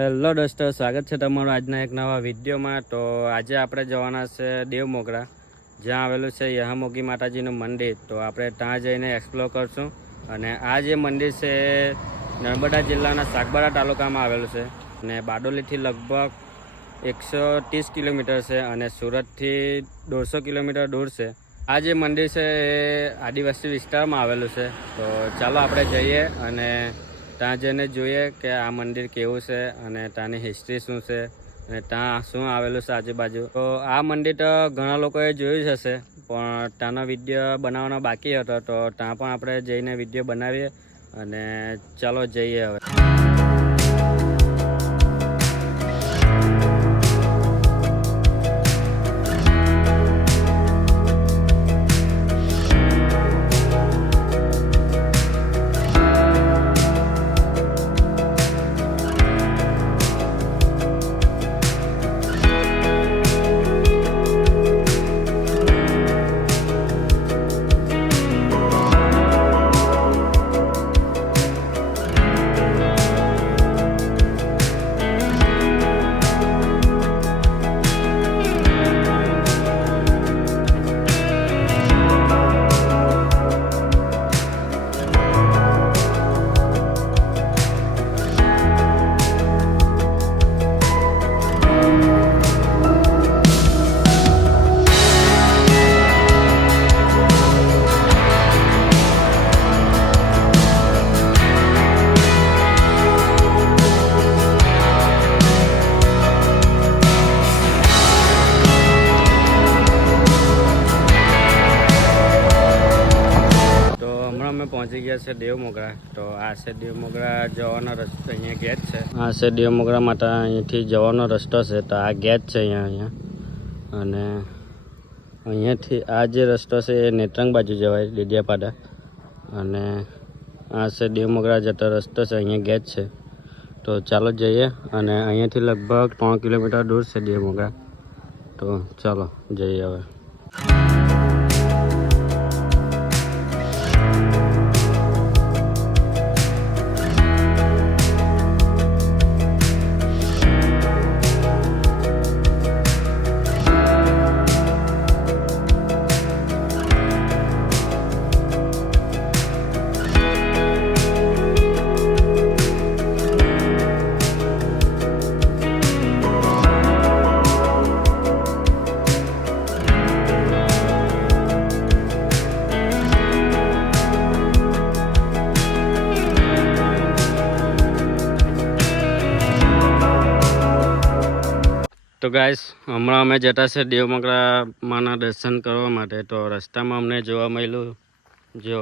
Hello દોસ્તો, સ્વાગત છે તમારું આજના એક નવા વિડીયોમાં। તો આજે આપણે જવાના છે દેવમોગરા, જ્યાં આવેલું છે યહામોગી માતાજીનું મંદિર। તો આપણે ત્યાં જઈને એક્સપ્લોર કરશું। અને આ જે મંદિર છે નર્મદા જિલ્લાના સાગબારા તાલુકામાં આવેલું છે અને બારડોલીથી લગભગ 130 કિલોમીટર છે અને સુરતથી 150 કિલોમીટર દૂર છે। આ જે મંદિર છે એ આદિવાસી વિસ્તારમાં આવેલું છે। તો ચાલો આપણે જઈએ અને ત્યાં જઈને જોઈએ કે આ મંદિર કેવું છે અને ત્યાંની હિસ્ટ્રી શું છે અને ત્યાં શું આવેલું છે આજુબાજુ। તો આ મંદિર તો ઘણા લોકોએ જોયું જ હશે, પણ ત્યાંનો વિડીયો બનાવવાનો બાકી હતો। તો ત્યાં પણ આપણે જઈને વિડીયો બનાવીએ અને ચાલો જઈએ હવે। અમે પહોંચી ગયા છે દેવમોગરા। તો આ છે દેવમોગરા જવાનો રસ્તો, અહીંયા ગેટ છે। આ છે દેવમોગરા માટે અહીંયાથી જવાનો રસ્તો છે। તો આ ગેટ છે અહીંયા અને અહીંયાથી આ જે રસ્તો છે એ નેત્રંગ બાજુ જવાય ડેડિયાપાડા, અને આ છે દેવમોગરા જતો રસ્તો છે, અહીંયા ગેટ છે। તો ચાલો જઈએ અને અહીંયાથી લગભગ 3 કિલોમીટર દૂર છે દેવમોગરા। તો ચાલો જઈએ હવે। તો ગાઈસ, હમણાં અમે જતા છે દેવમોગરા માના દર્શન કરવા માટે। તો રસ્તામાં અમને જોવા મળ્યું, જો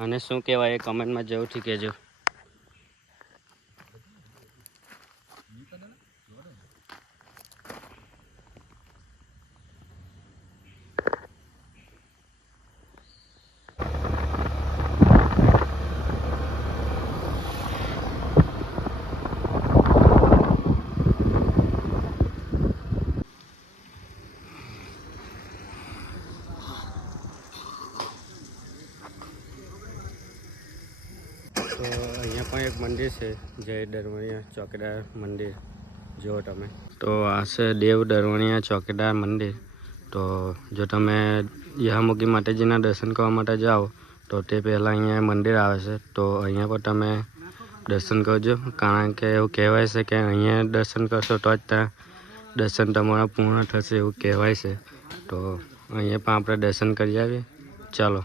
આને શું કહેવાય એ કમેન્ટમાં જરૂરથી કહેજો। તો અહીંયા પણ એક મંદિર છે, જય દરવણિયા ચોકીદાર મંદિર, જુઓ તમે। તો આ છે દેવ દરવણિયા ચોકીદાર મંદિર। તો જો તમે યહામોગી માતાજીના દર્શન કરવા માટે જાઓ તો તે પહેલાં અહીંયા મંદિર આવે છે। તો અહીંયા પર તમે દર્શન કરજો, કારણ કે એવું કહેવાય છે કે અહીંયા દર્શન કરશો તો જ ત્યાં દર્શન તમારા પૂર્ણ થશે એવું કહેવાય છે। તો અહીંયા પણ આપણે દર્શન કરી આવીએ, ચાલો।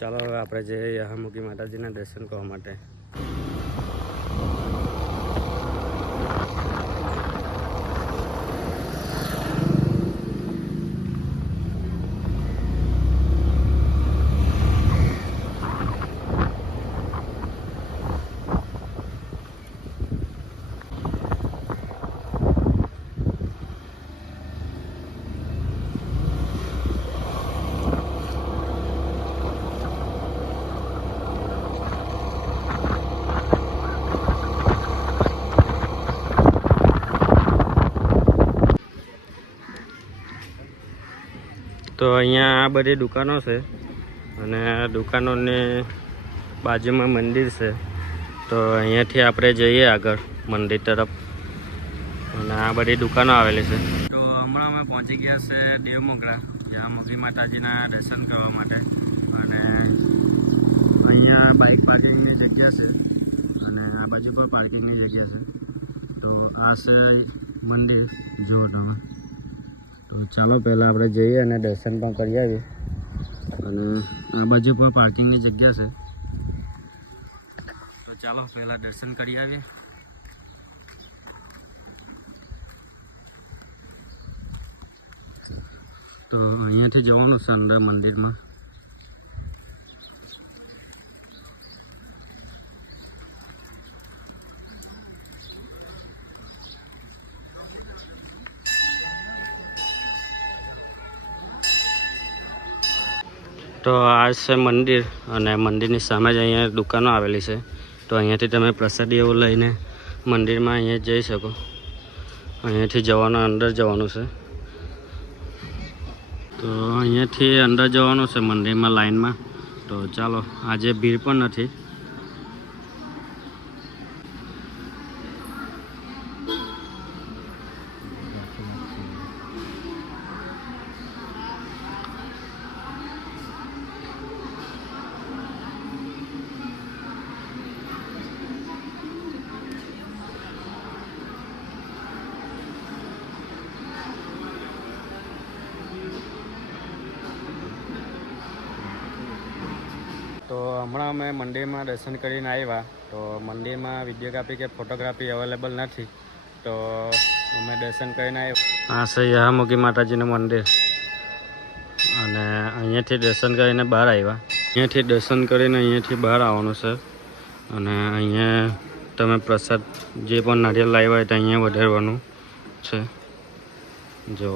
ચાલો હવે આપણે જઈએ યહામોગી માતાજીના દર્શન કરવા માટે। તો અહીંયા આ બધી દુકાનો છે અને દુકાનોની બાજુમાં મંદિર છે. તો અહીંયાથી આપણે જઈએ આગળ મંદિર તરફ અને આ બધી દુકાનો આવેલી છે. તો હમણાં અમે પહોંચી ગયા છે દેવમોગરા, જ્યાં મોગી માતાજીના દર્શન કરવા માટે. અને અહીંયા બાઇક પાર્કિંગની જગ્યા છે અને આ બાજુ પર પાર્કિંગની જગ્યા છે. તો આ છે મંદિર, જુઓ તમે. તો ચાલો પહેલાં આપણે જઈએ અને દર્શન પણ કરી આવીએ. અને આ બાજુ પર પાર્કિંગની જગ્યા છે. તો ચાલો પહેલાં દર્શન કરી આવીએ. તો અહીંયાથી જવાનું છે અંદર મંદિરમાં. તો આ છે મંદિર અને મંદિરની સામે જ અહીંયા દુકાનો આવેલી છે. તો અહીંયાથી તમે પ્રસાદી એવું લઈને મંદિરમાં અહીંયા જઈ શકો. અહીંયાથી જવાનું, અંદર જવાનું છે. તો અહીંયાથી અંદર જવાનું છે મંદિરમાં લાઈનમાં. તો ચાલો, આજે ભીડ પણ નથી. તો હમણાં અમે મંદિરમાં દર્શન કરીને આવ્યા. તો મંદિરમાં વિડીયોગ્રાફી કે ફોટોગ્રાફી અવેલેબલ નથી. તો અમે દર્શન કરીને આવ્યા. આ છે યહામોગી માતાજીનું મંદિર અને અહીંયાથી દર્શન કરીને બહાર આવ્યા. અહીંયાથી દર્શન કરીને અહીંયાથી બહાર આવવાનું છે. અને અહીંયા તમે પ્રસાદ જે પણ નારિયેળ લાવ્યા હોય તો અહીંયા વધારવાનું છે. જો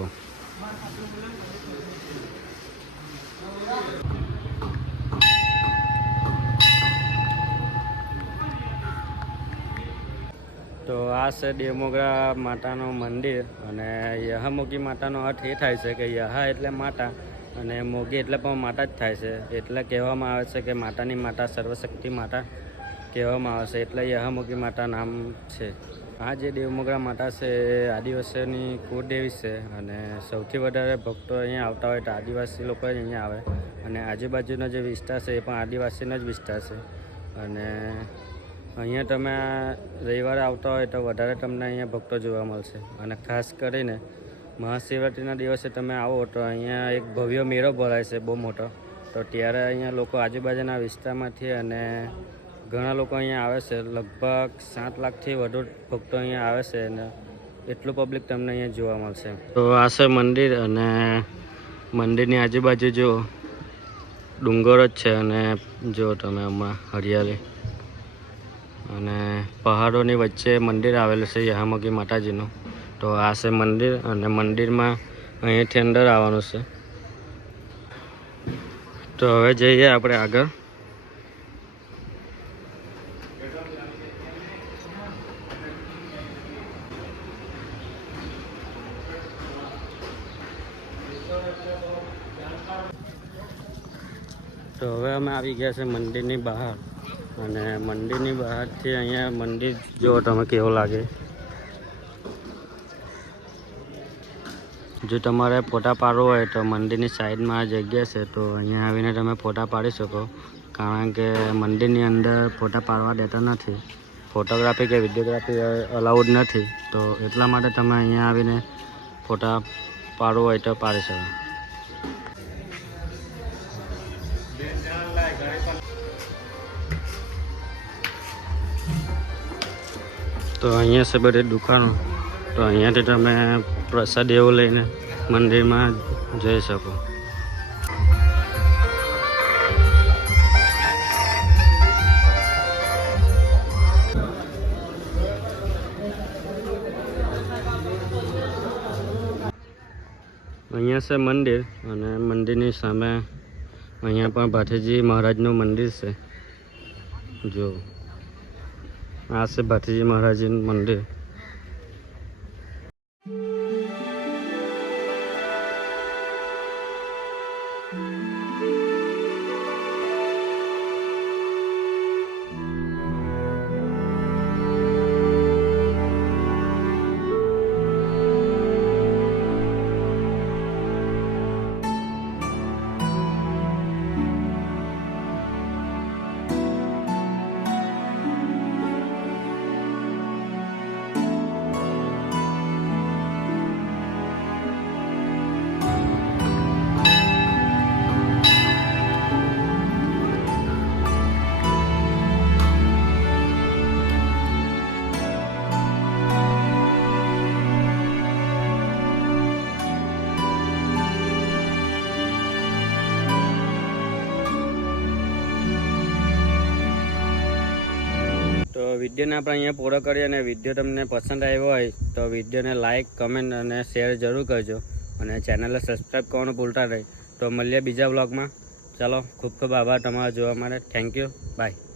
તો આ છે દેવમોગરા માતાનું મંદિર. અને યહામોગી માતાનો અર્થ એ થાય છે કે યહા એટલે માતા અને મોગી એટલે પણ માતા જ થાય છે. એટલે કહેવામાં આવે છે કે માતાની માતા, સર્વશક્તિ માતા કહેવામાં આવે છે, એટલે યહામોગી માતા નામ છે. આ જે દેવમોગરા માતા છે એ આદિવાસીઓની કુળદેવી છે. અને સૌથી વધારે ભક્તો અહીંયા આવતા હોય તો આદિવાસી લોકો જ અહીંયા આવે. અને આજુબાજુનો જે વિસ્તાર છે એ પણ આદિવાસીનો જ વિસ્તાર છે. અને અહીંયા તમે રવિવારે આવતા હોય તો વધારે તમને અહીંયા ભક્તો જોવા મળશે. અને ખાસ કરીને મહાશિવરાત્રિના દિવસે તમે આવો તો અહીંયા એક ભવ્ય મેળો ભરાય છે, બહુ મોટો. તો ત્યારે અહીંયા લોકો આજુબાજુના વિસ્તારમાંથી અને ઘણા લોકો અહીંયા આવે છે. લગભગ 7 લાખથી વધુ ભક્તો અહીંયા આવે છે અને એટલું પબ્લિક તમને અહીંયા જોવા મળશે. તો આ છે મંદિર અને મંદિરની આજુબાજુ જો ડુંગર જ છે. અને જો તમે હમણાં હરિયાળી અને પહાડોની વચ્ચે મંદિર આવેલું છે યહામોગી માતાજીનું. તો આ છે મંદિર અને મંદિરમાં અહીંયાથી અંદર આવવાનું છે. તો હવે જઈએ આપણે આગળ. તો હવે અમે આવી ગયા છે મંદિરની બહાર. અને મંદિરની બહારથી અહીંયા મંદિર જો તમે કેવું લાગે. જો તમારે ફોટા પાડવો હોય તો મંદિરની સાઈડમાં આ જગ્યા છે. તો અહીંયા આવીને તમે ફોટા પાડી શકો. કારણ કે મંદિરની અંદર ફોટા પાડવા દેતા નથી. ફોટોગ્રાફી કે વિડીયોગ્રાફી અલાઉડ નથી. તો એટલા માટે તમે અહીંયા આવીને ફોટા પાડવો હોય તો પાડી શકો. તો અહીંયા છે બધી દુકાનો. તો અહીંયાથી તમે પ્રસાદ એવું લઈને મંદિરમાં જઈ શકો. અહીંયા છે મંદિર અને મંદિરની સામે અહીંયા પણ ભાથીજી મહારાજનું મંદિર છે. જો આ છે ભાથીજી મહારાજનું મંદિર. વિડીયોને આપણે અહીંયા પૂરો કરીએ અને વિડીયો તમને પસંદ આવ્યો હોય તો વિડીયોને લાઇક કમેન્ટ અને શેર જરૂર કરજો અને ચેનલને સબસ્ક્રાઈબ કરવાનું ભૂલતા નહીં. તો મળીએ બીજા વ્લોગમાં. ચાલો, ખૂબ ખૂબ આભાર તમારો જોવા માટે. Thank you, by.